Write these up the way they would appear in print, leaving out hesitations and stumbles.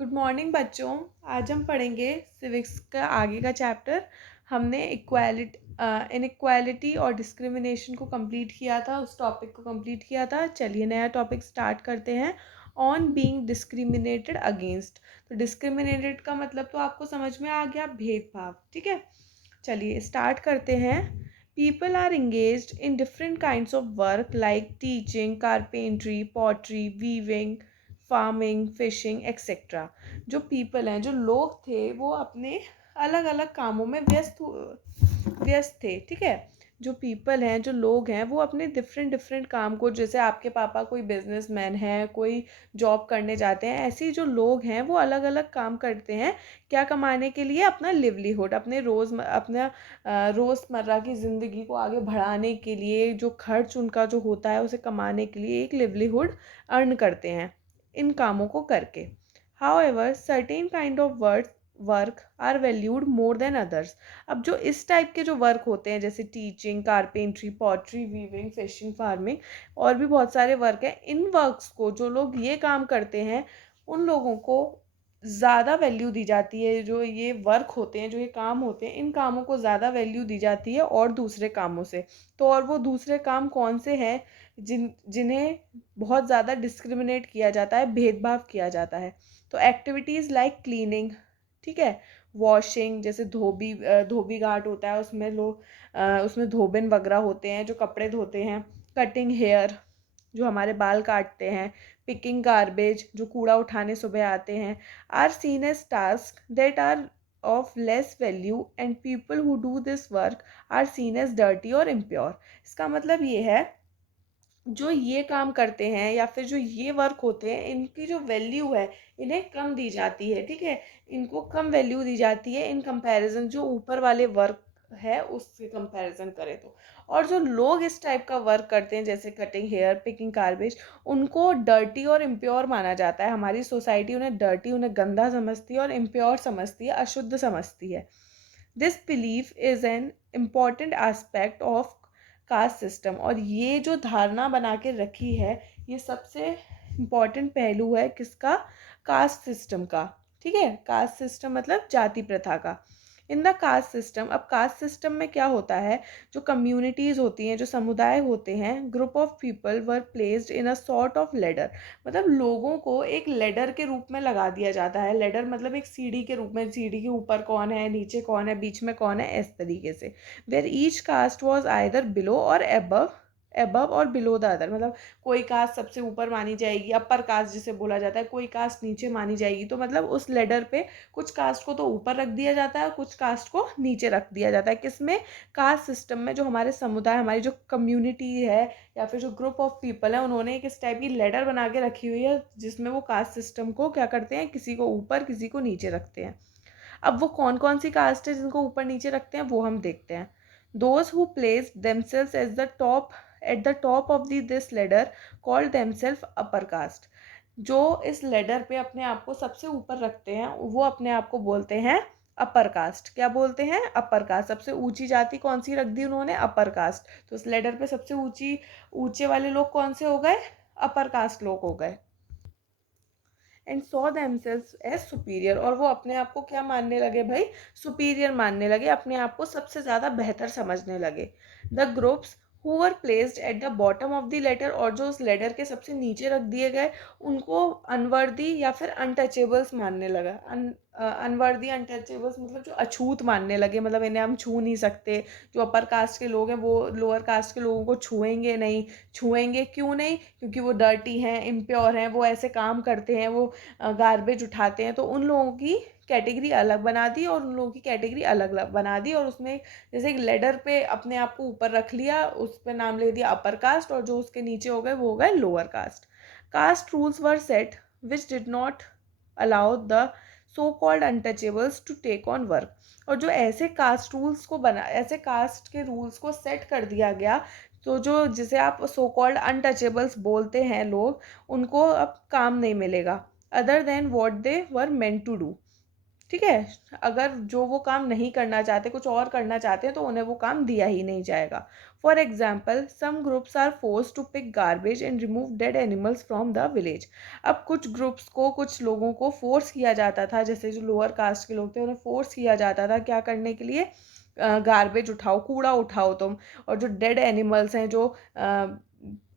Good morning बच्चों। आज हम पढ़ेंगे सिविक्स का आगे का चैप्टर। हमने इनइक्वालिटी और डिस्क्रिमिनेशन को कंप्लीट किया था, उस टॉपिक को कंप्लीट किया था। चलिए नया टॉपिक स्टार्ट करते हैं। On being discriminated against. तो डिस्क्रिमिनेटेड का मतलब तो आपको समझ में आ गया, भेदभाव। ठीक है, चलिए स्टार्ट करते हैं। People are engaged in different kinds of work like teaching, carpentry, pottery, weaving, farming, fishing etcetera. जो पीपल हैं, जो लोग थे, वो अपने अलग अलग कामों में व्यस्त थे। ठीक है, जो पीपल हैं, जो लोग हैं, वो अपने डिफरेंट डिफरेंट काम को, जैसे आपके पापा कोई बिजनेसमैन है, कोई जॉब करने जाते हैं, ऐसे ही जो लोग हैं वो अलग अलग काम करते हैं। क्या कमाने के लिए? अपना लिवलीहुड, रोज़मर्रा की ज़िंदगी को आगे बढ़ाने के लिए, जो खर्च उनका जो होता है उसे कमाने के लिए एक लिवलीहुड अर्न करते हैं इन कामों को करके। However certain kind of work are valued more than others. अब जो इस टाइप के जो वर्क होते हैं, जैसे teaching, carpentry, pottery, weaving, fishing, farming, और भी बहुत सारे वर्क हैं, इन वर्क्स को जो लोग ये काम करते हैं उन लोगों को ज़्यादा वैल्यू दी जाती है। जो ये वर्क होते हैं, जो ये काम होते हैं, इन कामों को ज़्यादा वैल्यू दी जाती है और दूसरे कामों से। तो और वो दूसरे काम कौन से हैं जिन्हें बहुत ज़्यादा डिस्क्रिमिनेट किया जाता है, भेदभाव किया जाता है? तो एक्टिविटीज़ लाइक क्लीनिंग, ठीक है, वॉशिंग, जैसे धोबी घाट होता है, उसमें लोग उसमें धोबिन वगैरह होते हैं जो कपड़े धोते हैं। कटिंग हेयर, जो हमारे बाल काटते हैं। पिकिंग गार्बेज, जो कूड़ा उठाने सुबह आते हैं, are seen as task that are of less value and people who do this work are seen as dirty और इम्प्योर। इसका मतलब ये है, जो ये काम करते हैं या फिर जो ये वर्क होते हैं, इनकी जो वैल्यू है इन्हें कम दी जाती है। ठीक है, इनको कम वैल्यू दी जाती है इन कंपैरिजन जो ऊपर वाले वर्क है उससे कंपैरिजन करें तो। और जो लोग इस टाइप का वर्क करते हैं, जैसे कटिंग हेयर, पिकिंग गार्बेज, उनको डर्टी और इम्प्योर माना जाता है। हमारी सोसाइटी उन्हें डर्टी, उन्हें गंदा समझती है, और इम्प्योर समझती है, अशुद्ध समझती है। This belief is an important aspect of caste system. और ये जो धारणा बना के रखी है, ये सबसे इम्पॉर्टेंट पहलू है किसका? कास्ट सिस्टम का। ठीक है, कास्ट सिस्टम मतलब जाति प्रथा का। इन द कास्ट सिस्टम, अब कास्ट सिस्टम में क्या होता है, जो कम्युनिटीज़ होती हैं, जो समुदाय होते हैं, group of people were placed in a sort of ladder. मतलब लोगों को एक लेडर के रूप में लगा दिया जाता है। लेडर मतलब एक सीढ़ी के रूप में, सीढ़ी के ऊपर कौन है, नीचे कौन है, बीच में कौन है, इस तरीके से। Where each caste was either below or above or below the other. मतलब कोई कास्ट सबसे ऊपर मानी जाएगी, अपर कास्ट जिसे बोला जाता है, कोई कास्ट नीचे मानी जाएगी। तो मतलब उस लेडर पे कुछ कास्ट को तो ऊपर रख दिया जाता है, कुछ कास्ट को नीचे रख दिया जाता है। किसमें? कास्ट सिस्टम में। जो हमारे समुदाय, हमारी जो कम्युनिटी है या फिर जो ग्रुप ऑफ पीपल है, उन्होंने एक इस टाइप की लेडर बना के रखी हुई है जिसमें वो कास्ट सिस्टम को क्या करते हैं, किसी को ऊपर किसी को नीचे रखते हैं। अब वो कौन कौन सी कास्ट है जिनको ऊपर नीचे रखते हैं, वो हम देखते हैं। Those who place themselves as the top at the top of this ladder called themself upper caste. जो इस लेडर पे अपने आप को सबसे ऊपर रखते हैं वो अपने आप को बोलते हैं अपर कास्ट। क्या बोलते हैं? Upper caste. सबसे ऊंची जाति कौन सी रख दी उन्होंने? Upper caste. तो इस लेडर पे सबसे ऊंचे वाले लोग कौन से हो गए? अपर कास्ट लोग हो गए। And saw themselves as superior, और वो अपने आप को क्या मानने लगे भाई? सुपीरियर मानने लगे, अपने आप को सबसे ज़्यादा बेहतर समझने लगे। The groups who were placed at the bottom of the ladder, और जो उस लेटर के सबसे नीचे रख दिए गए, उनको अनवर्दी या फिर अनटचेबल्स मानने लगा। अनवर्दी, अनटचेबल्स मतलब जो अछूत मानने लगे, मतलब इन्हें हम छू नहीं सकते। जो अपर कास्ट के लोग हैं वो लोअर कास्ट के लोगों को छुएंगे नहीं। छुएंगे क्यों नहीं? क्योंकि वो डर्टी हैं, इम्प्योर हैं, वो ऐसे काम करते हैं, वो गार्बेज उठाते हैं। तो उन लोगों की कैटेगरी अलग बना दी और उन लोगों की कैटेगरी अलग अलग बना दी, और उसमें जैसे एक लेडर पे अपने आप को ऊपर रख लिया, उस पर नाम ले दिया अपर कास्ट, और जो उसके नीचे हो गए वो हो गए lower caste. Caste rules were set which did not allow the so called untouchables to take on work. और जो ऐसे कास्ट रूल्स को बना, ऐसे कास्ट के रूल्स को सेट कर दिया गया, तो जो जिसे आप सो कॉल्ड अनटचेबल्स बोलते हैं लोग, उनको अब काम नहीं मिलेगा other than what they were meant to do. ठीक है, अगर जो वो काम नहीं करना चाहते, कुछ और करना चाहते हैं, तो उन्हें वो काम दिया ही नहीं जाएगा। For example some groups are force to pick garbage and remove dead animals from the village. अब कुछ ग्रुप्स को, कुछ लोगों को फोर्स किया जाता था, जैसे जो लोअर कास्ट के लोग थे उन्हें फोर्स किया जाता था क्या करने के लिए, गार्बेज उठाओ, कूड़ा उठाओ तुम, और जो डेड एनिमल्स हैं, जो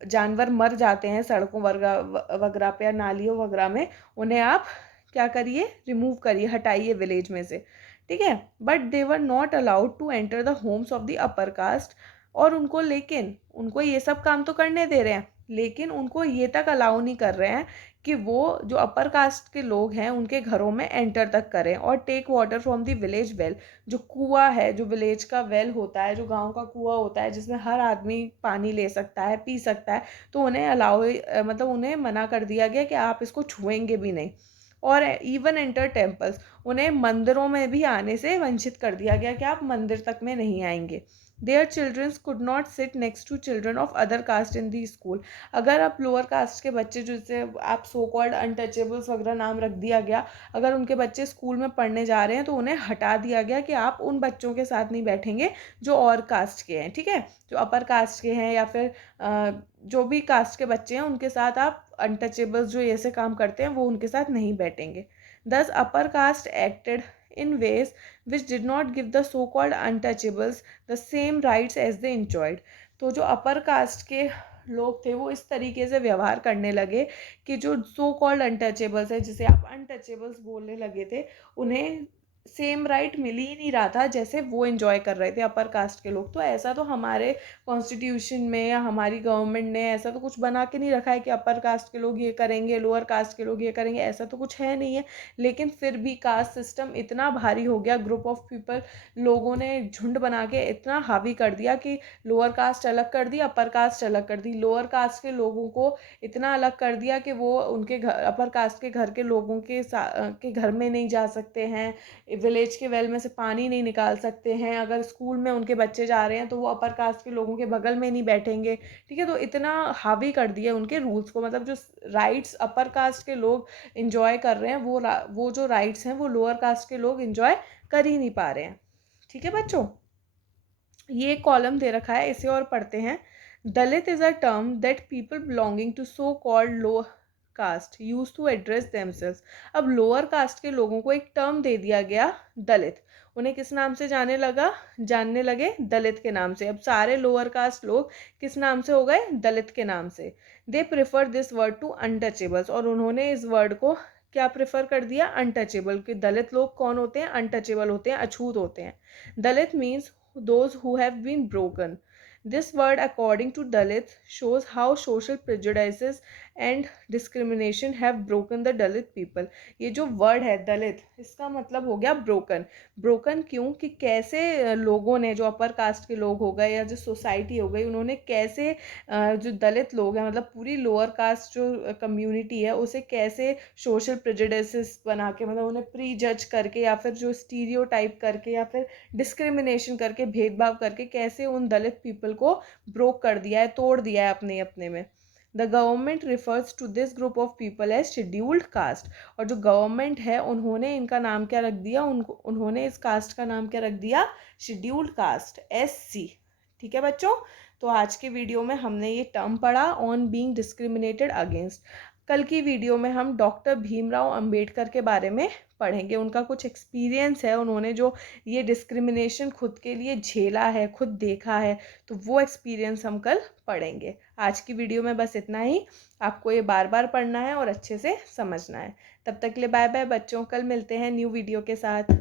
जानवर मर जाते हैं सड़कों वगैरह पे या नालियों वगैरह में, उन्हें आप क्या करिए, रिमूव करिए, हटाइए विलेज में से, ठीक है। But they were not allowed to enter the homes of the upper caste. और उनको, लेकिन उनको ये सब काम तो करने दे रहे हैं, लेकिन उनको ये तक अलाउ नहीं कर रहे हैं कि वो जो अपर कास्ट के लोग हैं उनके घरों में एंटर तक करें। और take water from the village well, जो कुआं है, जो विलेज का वेल होता है, जो गांव का कुआं होता है जिसमें हर आदमी पानी ले सकता है, पी सकता है, तो उन्हें अलाउ, मतलब उन्हें मना कर दिया गया कि आप इसको छुएंगे भी नहीं। और इवन एंटर टेम्पल्स, उन्हें मंदिरों में भी आने से वंचित कर दिया गया कि आप मंदिर तक में नहीं आएंगे। Their childrens could not sit next to children of other caste in the school. अगर आप लोअर कास्ट के बच्चे, जिसे आप सो कॉल्ड अनटचेबल्स वगैरह नाम रख दिया गया, अगर उनके बच्चे स्कूल में पढ़ने जा रहे हैं तो उन्हें हटा दिया गया कि आप उन बच्चों के साथ नहीं बैठेंगे जो और कास्ट के हैं, ठीक है, जो अपर कास्ट के हैं या फिर जो भी कास्ट के बच्चे हैं उनके साथ आप, अनटचेबल्स जो ऐसे काम करते हैं वो उनके साथ नहीं बैठेंगे। दस upper caste acted in ways which did not give the so called untouchables the same rights as they enjoyed। तो जो अपर कास्ट के लोग थे वो इस तरीके से व्यवहार करने लगे कि जो सो कॉल्ड अनटचेबल्स है, जिसे आप अनटचेबल्स बोलने लगे थे, उन्हें सेम राइट मिल ही नहीं रहा था जैसे वो एंजॉय कर रहे थे अपर कास्ट के लोग। तो ऐसा तो हमारे कॉन्स्टिट्यूशन में या हमारी गवर्नमेंट ने ऐसा तो कुछ बना के नहीं रखा है कि अपर कास्ट के लोग ये करेंगे, लोअर कास्ट के लोग ये करेंगे, ऐसा तो कुछ है नहीं है। लेकिन फिर भी कास्ट सिस्टम इतना भारी हो गया, ग्रुप ऑफ पीपल, लोगों ने झुंड बना के इतना हावी कर दिया कि लोअर कास्ट अलग कर दी, अपर कास्ट अलग कर दी। लोअर कास्ट के लोगों को इतना अलग कर दिया कि वो उनके घर, अपर कास्ट के घर के लोगों के घर में नहीं जा सकते हैं, विलेज के वेल में से पानी नहीं निकाल सकते हैं, अगर स्कूल में उनके बच्चे जा रहे हैं तो वो अपर कास्ट के लोगों के बगल में नहीं बैठेंगे, ठीक है। तो इतना हावी कर दिया उनके रूल्स को, मतलब जो राइट्स अपर कास्ट के लोग इंजॉय कर रहे हैं वो जो राइट्स हैं वो लोअर कास्ट के लोग इंजॉय कर ही नहीं पा रहे हैं, ठीक है बच्चों। ये कॉलम दे रखा है, इसे और पढ़ते हैं। Dalit is a term that people belonging to so called low caste use to address themselves. अब लोअर कास्ट के लोगों को एक टर्म दे दिया गया दलित, उन्हें किस नाम से जानने लगे, दलित के नाम से। अब सारे लोअर कास्ट लोग किस नाम से हो गए, दलित के नाम से। They prefer this word to untouchables, और उन्होंने इस वर्ड को क्या प्रेफर कर दिया, अनटचेबल, कि दलित लोग कौन होते हैं, अनटचेबल होते हैं, अछूत होते हैं। दलित means those who have been broken। This word according to Dalit shows how social prejudices and discrimination have broken the Dalit people। ये जो वर्ड है दलित, इसका मतलब हो गया ब्रोकन। ब्रोकन क्यों, कि कैसे लोगों ने, जो अपर कास्ट के लोग हो गए या जो सोसाइटी हो गई, उन्होंने कैसे जो दलित लोग हैं, मतलब पूरी लोअर कास्ट जो कम्युनिटी है, उसे कैसे सोशल प्रेजुडिसेस बना के, मतलब उन्हें प्री जज करके या फिर जो स्टीरियोटाइप करके या फिर डिस्क्रिमिनेशन करके, भेदभाव करके, कैसे उन दलित पीपल को ब्रोक कर दिया है, तोड़ दिया है अपने अपने में। The government refers to this group of people as scheduled caste. और जो गवर्नमेंट है उन्होंने इनका नाम क्या रख दिया, उन्होंने इस कास्ट का नाम क्या रख दिया, शेड्यूल्ड कास्ट, SC, ठीक है बच्चों। तो आज के वीडियो में हमने ये टर्म पढ़ा, ऑन बीइंग डिस्क्रिमिनेटेड अगेंस्ट। कल की वीडियो में हम डॉक्टर भीमराव अंबेडकर के बारे में पढ़ेंगे, उनका कुछ एक्सपीरियंस है, उन्होंने जो ये डिस्क्रिमिनेशन खुद के लिए झेला है, खुद देखा है, तो वो एक्सपीरियंस हम कल पढ़ेंगे। आज की वीडियो में बस इतना ही, आपको ये बार बार पढ़ना है और अच्छे से समझना है। तब तक के लिए बाय बाय बच्चों, कल मिलते हैं न्यू वीडियो के साथ।